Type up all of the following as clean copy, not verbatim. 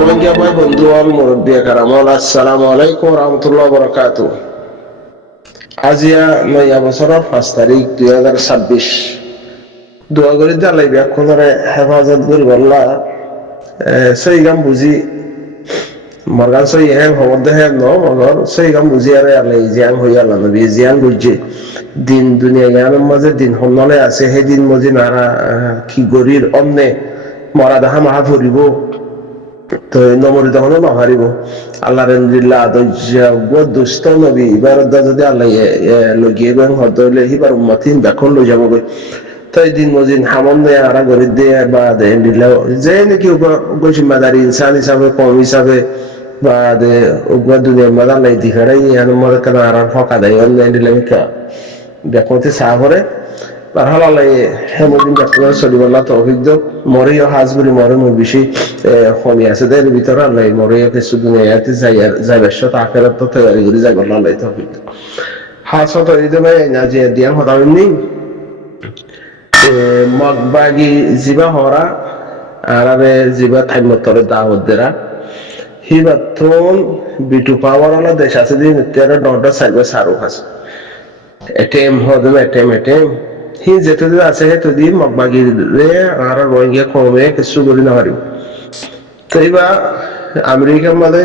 রোহিঙ্গা ভাই বন্ধু আর মুরব্বী কারামল আসসালামু আলাইকুম রহমতুল্লাহ বরকাত। আজিয়া নয়া বছরের 5 তারিখ 2026 দোয়া করি আল্লাহ ব্যাক্ষণরে হেফাজত করি বললা সেই গাম বুঝি মরগান সই হ্যাঁ খবর দেখে ন মগর সেই গাম বুঝি আরে আল্লাহ জিয়ান হই আল্লাহ নবী জিয়ান বুঝছি দিন দুনিয়া জ্ঞানের মাঝে দিন হন্নলে আছে সেই দিন মজি নারা কি গরির অন্নে মরা দেখা মাহা ফুরিব তো নমরি তখন নহারিব আল্লাহ রেন্দিল্লা দুষ্ট নবী এবার যদি আল্লাহ লগিয়ে এবং হলে এবার উম্মাতিন দেখুন লই যাব গই তো এই দিন মজিন হামন দেয় আরা গরিব দিয়ে বা দেন দিল্লা যে নাকি জিম্মাদারি ইনসান হিসাবে কম হিসাবে বা দে উগ্র দুনিয়ার মাঝে আল্লাহ দিখারাই ইয়ানোর মধ্যে কেন আর ফকা দেয় অন্য দিলে দেখতে চা করে আর হালালাই হেমদিন ডাক্তার চলিবলা তো অভিজ্ঞ মরেও হাজগুলি মরে মোৰ বেশি কমি আছে দের ভিতরে আল্লাহ মরেও কিছু দুনিয়াতে যাই ব্যস্ত আখেরাত তো তৈরি করে যাই বললা আল্লাহ তো অভিজ্ঞ হাসত এই দেবে না যে দিয়ান হতাবেননি মগবাগি জিবা হরা আরাবে জিবা থাইমতরে দাওয়াত দেরা হিবাতন বিটু পাওয়ার দেশ আছে দিন তেরা ডটা সাইবে সারু আছে এটিএম হদম এটিএম হি যেতদিন আছে সেতদিন মগবাগিরে আর রোহিঙ্গা কমে কিছু করি না পারিব তো এবার আমেরিকার মধ্যে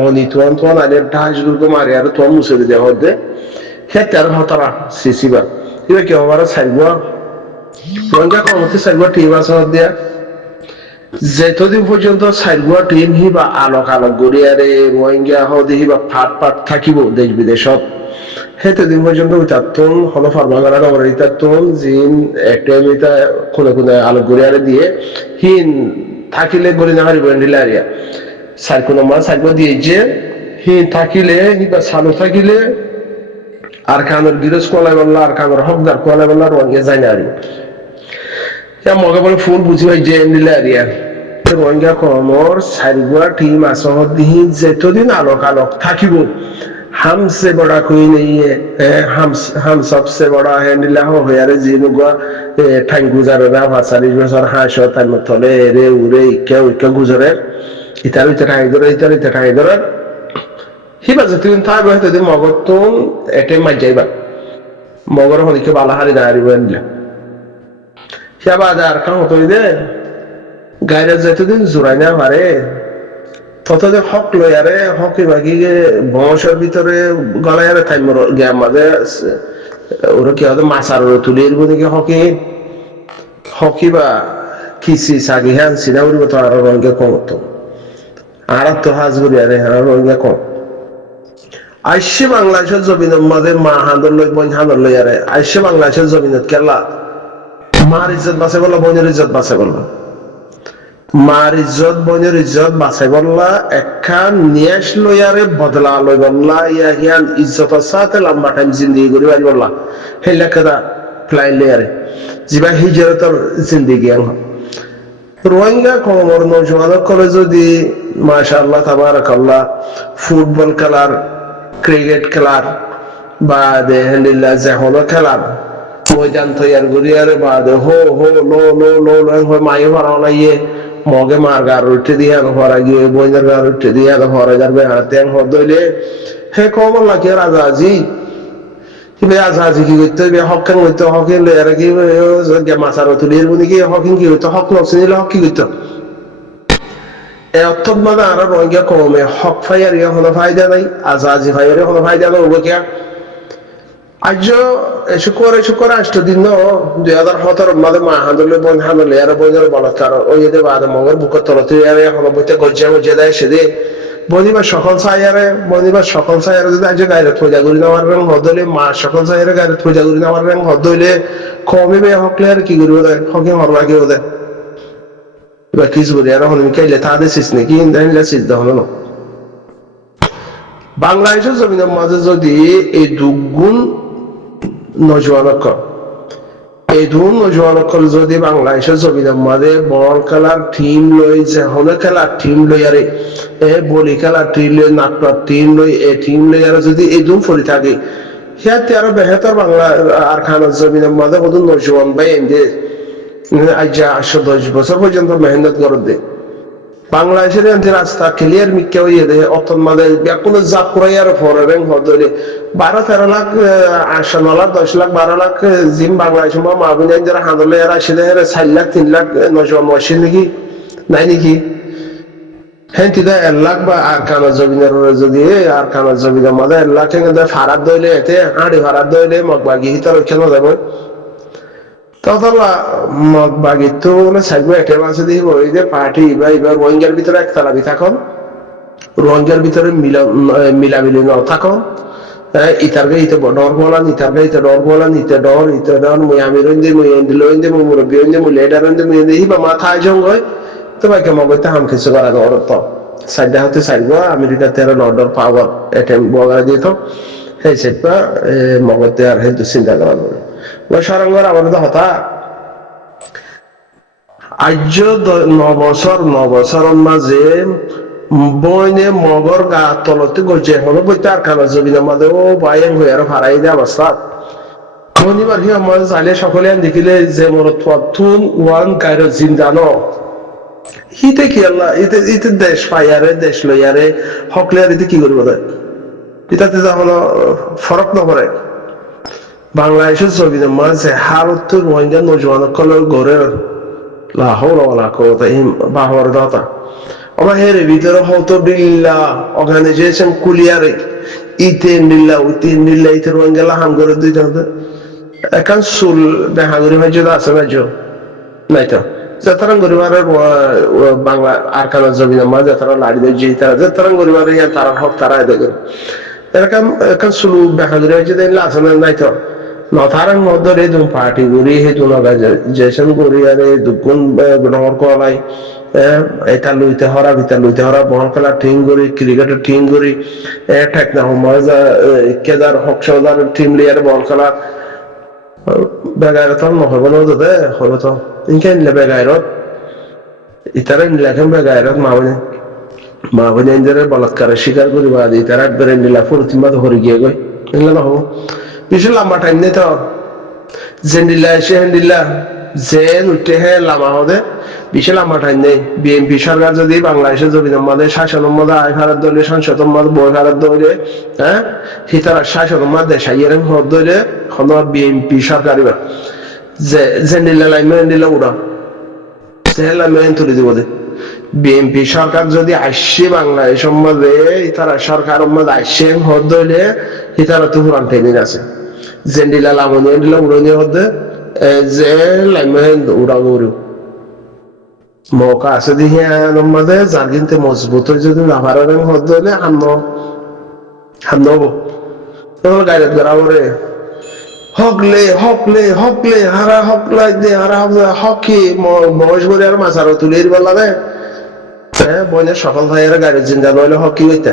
অনিতুয়ান তোয়ান আগে ঢাস দুর্গ মারি আর তোয়ান মুসলি দেওয়া হতে সে 13 সিসিবা এবার কেউ আমার চাইব রোহিঙ্গা কমতে চাইব টিম আছে দিয়া যেতদিন পর্যন্ত চাইগুয়া টিম হি বা আলোক গড়িয়ারে রোহিঙ্গা হদে হি বা ফাট থাকিব দেশ বিদেশত সেতদিন পর্যন্ত ইতাতুন হলো ফার্মাগারা নগর ইতাতুন জিন একটা মিটা কোনে আলোক গড়িয়ারে দিয়ে হিন থাকিলে গড়ি না হারিব এন্ডিলারিয়া সাইকো নম্বর সাইকো দিয়ে যে হিন থাকিলে হি বা সালো থাকিলে আর কানোর গিরস কোলাই বললা আর কানোর হকদার কোলাই বললা রোহিঙ্গা যায় না আরি মগে বলে ফুল বুঝি ভাই যে এন্ডিলারিয়া রোহিঙ্গা কমর সাইগুয়া টিম আসহ দিহি যেতদিন আলোক থাকিব हमसे बड़ा कोई नहीं है हम सबसे बड़ा है नीला हो यारे जीनुगा ठाई गुजारे ना 40 বছর হাসো তার মতলে রে উরে ইকা গুজারে ইতার ঠাই ধরে হিবা যেদিন থাকবে সেদিন মগতুন এটে মাই যাইবা মগর হলিকে বালাহারি দাঁড়িয়ে আনলে হিবা আর কাম হতই দে গাইরা যেদিন জোড়াই না পারে ততদিন হক লয়ারে হকি বাকি বংশের ভিতরে গলায়ারে থাইমর গিয়া মাঝে ওরা কি হয়তো মাছার তুলে এরব নাকি হকি বা কিসি সাগি হ্যান সিনা উড়ব তো আর রঙে কমত আর তো হাজগুড়ি আরে হ্যাঁ রঙে কম আইসে বাংলাদেশের জমিনের মাঝে মা হান্দর লই বোন হান্দর লই আরে আইসে বাংলাদেশের জমিনত কেলা মার ইজ্জত বাঁচে বললা বোনের ইজ্জত বাঁচে বললা মার ইজ্জত বোনের ইজ্জত বাঁচাই বললা একখান নিয়াস লইয়ারে বদলা লই বললা ইয়া হিয়ান ইজ্জতের সাথে লম্বা টাইম জিন্দগি করি বাড়ি বললা সেই লেখাটা ফ্লাইন লইয়ারে যিবা হিজরতর জিন্দগি আং রোহিঙ্গা কমর নৌজওয়ানক করে যদি মাশাআল্লাহ তাবারাকাল্লাহ ফুটবল খেলার ক্রিকেট খেলার বা দেহলিল্লাহ জাহল খেলার ময়দান তৈয়ার করিয়ারে বাদে হো লো মায়ে ভরা লাইয়ে মগে মার গার উঠে দিয়ে হরা গিয়ে বইনের গার উঠে দিয়ে হরা যাবে হাতেন হদইলে হে কমল লাগে রাজাজি আজাজি কি করতে হবে হকেন হইতো হকেন লেয়ার কি মাছার তুলে বলি কি হকিং কি হইতো হক নকশি নিলে হক কি করতো অর্থত মানে আর রোহিঙ্গা কমে হক ফাইয়ার কোনো ফায়দা নাই আজাজি ফাইয়ার কোনো ফায়দা নাই ওকে আজ শুক্র দিন 2017 মাঝে মা হাঁদলে বোন হাঁদলে আর বোনের বলৎকার ওই যে বাদে মগর বুকের তলতে এখন বইতে গজ্জা দেয় সেদে বনিবার সকল সায়ারে যদি আজ গায়ে থোজা করি নেওয়ার রং হদলে মা সকল সায়ারে গায়ে থোজা করি নেওয়ার রং হদলে কমে বে হকলে আর কি করবো দেয় হকে হরবা কেউ দেয় এবার কিছু বলি আর হন খাইলে তাদের শিস নাকি শিস দেওয়া হলো বাংলাদেশের জমিনের মাঝে যদি এই দুগুণ নজওয়ানক যদি বাংলাদেশের জমিনের মাঝে বল খেলার টিম লই যে হলে খেলার টিম লই আরে বলি খেলার টিম লই নাটক টিম লই এই টিম লই আর যদি এই দুম ফরি থাকে হিয়াতে আরো বেহতর বাংলা আর খানার জমিনের মাঝে কত নজওয়ান ভাই এনে আজ 10 বছর পর্যন্ত মেহনত করে দে বাংলাদেশের রাস্তা ক্লিয়ার মিক্কা হইয়ে দেয় অতন মাঝে কোনো জাপ করাইয়ার ফরেন হদলে 12-13 লাখ 8-9 লাখ 10 লাখ 12 লাখ জিম বাংলাদেশ মাহবিন যারা হাঁদলে এরা আসলে 4 লাখ 3 লাখ নজওয়ান ওয়াসি নাকি নাই নাকি হ্যাঁ তিদা 1 লাখ বা আর কানা জমিনের যদি আর কানা জমিনের মাঝে 1 লাখ ফারাদ দইলে এতে আড়ি ফারাদ দইলে মগবাগি হিতার ওইখানে যাবে ততলা মগবাগি তো সাইব একটা মাসে দিয়ে ওই যে পার্টি বা এবার রোহিঙ্গার ভিতরে একতলা বি থাকুন রোহিঙ্গার ভিতরে মিলামিলি ন থাকুন ইতারগে ইতে ডর বলান ইতারগে ইতে ডর বলান ইতে ডর মুই আমি রইন্দে মুই এন্দি লইন্দে মুই মুরব্বি হইন্দে মুই লিডার হইন্দে মুই এন্দি হিবা মাথা জং হয় তো ভাইকে মগতে হাম কিছু করা গর তো সাইডা হতে সাইব আমেরিকা তেরা অর্ডার পাওয়ার এটেম বগা দিত সেই সেটা মগতে আর হেতু চিন্তা করা গর ওই সারঙ্গর আমাদের হতা আজ 9 বছর মাঝে বইনে মগর গা তলতে গজে হলো বইতে আর কানা জমিনের মাঝে ও বাইং হয়ে আর হারাই দেয় অবস্থা শনিবার হি আমার জালে সকলে দেখিলে যে মোর থুন ওয়ান গাইর জিন্দানো হিতে কি আল্লাহ ইতে দেশ পাইয়ারে দেশ লইয়ারে হকলিয়ার ইতে কি করবো দেয় ইতাতে যখন ফরক নপরে বাংলাদেশের জমিনের মাঝে হারত রোহিঙ্গা নজওয়ান কলের ঘরের লাহোর কোথা বাহর দাতা আমার হেরে ভিতরে হতো ডিল্লা অর্গানাইজেশন কুলিয়ারে ইতে নিল্লা উইতে নিল্লা ইতে রোহিঙ্গা হাম করে দুই জানতে এখন সুল বেহাগুরি ভাই যদি আছে ভাই নাই তো যতরং গরিবারের বাংলা আর কানা জমিনের মাঝে তারা লাড়ি দিয়ে তারা যতরং গরিবারে তারা হক তারা দেখে এরকম এখন সুলু বেহাগুরি ভাই যদি আছে নাই তো নথারং মধ্যে দুম পার্টি গুরি হে দুন অর্গানাইজেশন গুরি আরে দুগুণ গ্রহণ করাই এটা লইতে হরা ভিতর লইতে হরা বল খেলা টিম করি ক্রিকেটের টিম করি ঠেক না মজা কেদার হক সদার টিম লিয়ার বল খেলা বেগাইরত নহব না দাদা হইব তো ইনকে নিলে বেগাইরত ইতারা নিলে এখন বেগাইরত মাহবুনি ইন্দ্রে বলাৎকারের শিকার করিবা ইতারা একবারে নিলা ফুরতিমা ধরে গিয়ে গই নিলে নহব বেশি লম্বা টাইম নেই তো যে নিলা এসে নিলা যে উঠে হে লামা হদে বেশি লম্বা টাইম নেই বিএনপি সরকার যদি বাংলাদেশের জমিনের মধ্যে শাসনের মধ্যে আয় ভারত দলে সংসদের মধ্যে বই ভারত দলে হ্যাঁ হিতারা শাসনের মধ্যে সাইয়ের হদ দলে হন বিএনপি সরকার যে নিলা লাইমে নিলা উড়া যে লাইমে তুলে দিব দে বিএনপি সরকার যদি আসছে বাংলাদেশের মধ্যে তারা সরকারের মধ্যে আসছে হদ দলে হিতারা তো পুরান ট্রেনিং আছে যে নিলা লামনি নিলা উড়নি হদে যে লাইমে উড়া উড়ু মৌকা আছে দেখি মধ্যে যার কিন্তু মজবুত যদি না পারেন হদ হলে হামনবো গাইড করা ওরে হকলে হারা হকলাই দে হারা হকি বয়স করে আর মাছ আরো তুলে বললা রে বইনের সফল ভাই আর গাড়ির জিন্দা নইলে হকি হইতে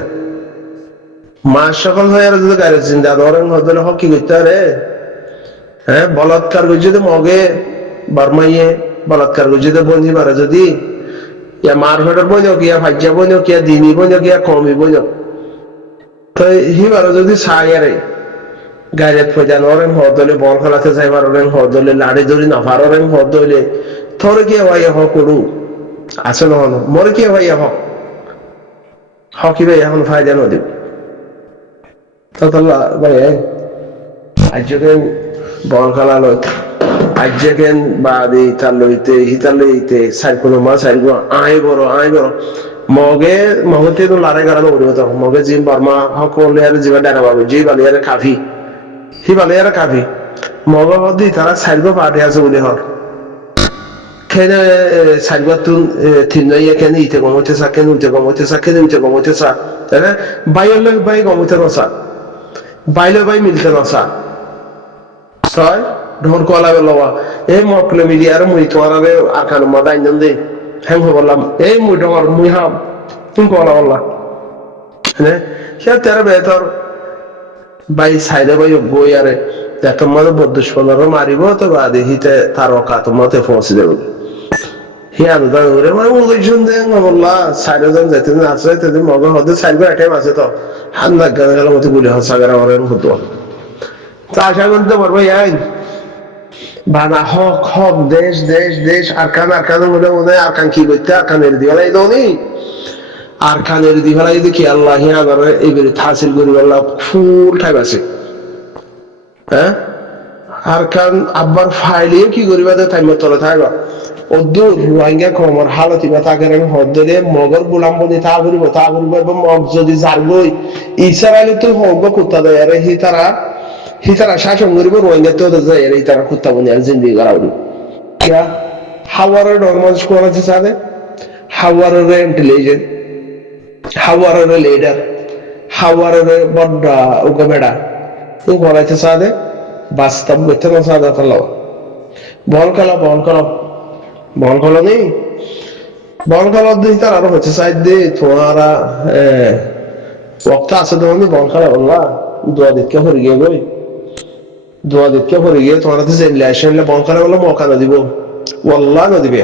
মাছ সফল ভাই আর যদি গাড়ির জিন্দা ধরেন হলে হকি হইতে রে বলাৎকার যদি মগে বারমাইয়ে বলাৎকার যদি বন্ধি পারে যদি ইয়া মারফেটের বইনক ইয়া ভাজ্যা বইনক ইয়া দিনী বইনক ইয়া কমি বইনক তো হিবার যদি সাইয়ারে গাড়িত ফজান ওরেন হদলে বল খেলাতে যাইবার ওরেন হদলে লাড়ি ধরি না পারেন হদলে থরে কে ভাই হ করু আছে না মরে কে ভাই হ হকি ভাই এখন ফায়দা নদী ততলা ভাই আজকে বল খেলা লই আজকে বাদে হিতালইতে সাইকুলো মা সাইকুলো আয় বড় মগতে তো লড়াই করা উড়িব তো মগে জিম বর্মা হকলে আর জিবা ডানা বাবু জি বালিয়ার কাফি হি বালিয়ার কাফি মগ হদি তারা সাইব পার্টি আছে বলে হর কেন সাইব তুন তিনইয়া কেন ইতে গমতে সা কেন উতে গমতে সা কেন উতে গমতে সা তাই না বাইলে বাই গমতে নসা বাইলে বাই মিলতে নসা ছয় ঢোর কলা লওয়া এই মকলে মিলিয়ার মুই তোমার আরকান মাদাই নন্দে হ্যাং বললাম এই মুই ডর মুই হাম তুমি কলা বললা হ্যাঁ সে তেরা বেতর বাই সাইডে বাই বই আরে তোমার দুশ্মনের মারিব তো বাদে হিতে তার অকাত মতে পৌঁছে দেব হি আলাদা করে মানে ওইজন দেন বললা সাইডে জন যেতে আছে তেতে মগ হতে সাইডে টাইম আছে তো হাত না গেল মতে গুলি হসাগার ওরেন হতো তা আশা করতে পারবো এই বানা হক দেশ আরকান বলে মনে হয় আরকান কি করতে আরকানের দিয়ে নাই আর খানের দি ফেলাই দেখি আল্লাহ আবার এবারে হাসিল করি আল্লাহ ফুল টাইম আছে হ্যাঁ আর কারণ আব্বার ফাইলিও কি করিবা টাইম তলে থাকবা অদ্দুর রোহিঙ্গা কমর হালতি বা তাকে হদ্দরে মগর গোলাম বনি তা করিব এবং মগ যদি জারবই ইসরায়েলে তো হোক কুত্তা দেয় আরে হিতারা শাসন করিব রোহিঙ্গা তো যায় আরে তারা কুত্তা বনি আর জিন্দি করাবি क्या হাওয়ারের নরমাল স্কোর আছে সাথে হাওয়ারের ইন্টেলিজেন্ট হাওয়ারের লিডার হাওয়ারের বড় ওকে বেড়া তুই বলাইছে সাথে বাস্তব করতে না সাদা তালাও বল খেলা নেই বল খেলা দিই তার আরো হচ্ছে সাইড দিয়ে তোমারা ওক্তা আছে তুমি বল খেলা বললা দোয়া দিতে হয়ে গিয়ে গই দোয়া দিতে হয়ে গিয়ে তোমারা তো জেলে আসলে বল খেলা বলে মৌকা না দিব ওয়াল্লাহ না দিবে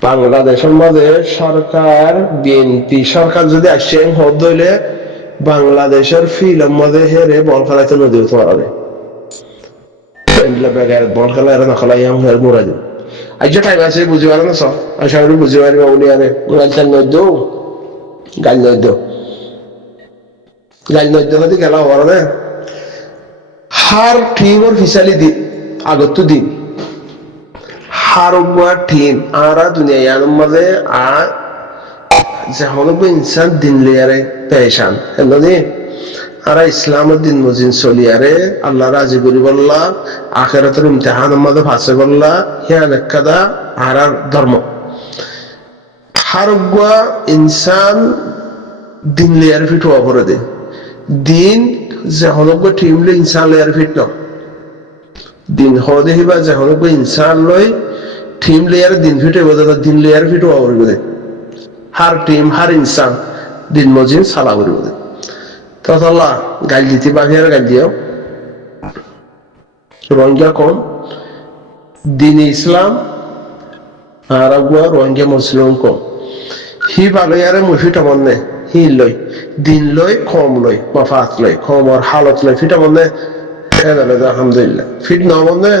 বাংলাদেশের মধ্যে সরকার বিএনপি সরকার যদি আসছে হদ হইলে বাংলাদেশের ফিল্ম মধ্যে হেরে বল খেলাতে নদী তোমার বল খেলা এরা না খেলাই হের মোড়া দিব আজ টাইম আছে বুঝি পারে না সব আশা করি বুঝি পারবে উনি আরে গাল নদ্য হতে খেলা হওয়ার না হার টিমর ফিসালি দিন আগত দিন হার টিম আরা দুনিয়ার মাঝে আর যখন ইনসান দিন লিয়ারে পেশান এমনি আর ইসলামের দিন মজিন চলিয়ারে আল্লাহ রাজি করি বললা আখেরাতের ইমতিহানের মাঝে ফাঁসে বললা হিয়ান একাদা আর ধর্ম হারগুয়া ইনসান দিন লেয়ার ফিট হওয়া করে দে দিন যে হনব্য টিম লে ইনসান লেয়ার ফিট ন দিন হদে হিবা যে হনব্য ইনসান লই টিম লেয়ার দিন ফিট হইব দিন লেয়ার ফিট হওয়া করে দে হার টিম হার ইনসান দিন মজিন সালা করে দে ততলা গাল দিতে বাকি আর গাল দিও রোহিঙ্গা কম দিন ইসলাম আর আগুয়া রোহিঙ্গা মুসলিম কম হি ভালো আরে মুফিটা মনে হি লই দিন লই কম লই মাফাত লই কম আর হালত লই ফিটা মনে আলহামদুলিল্লাহ ফিট না মনে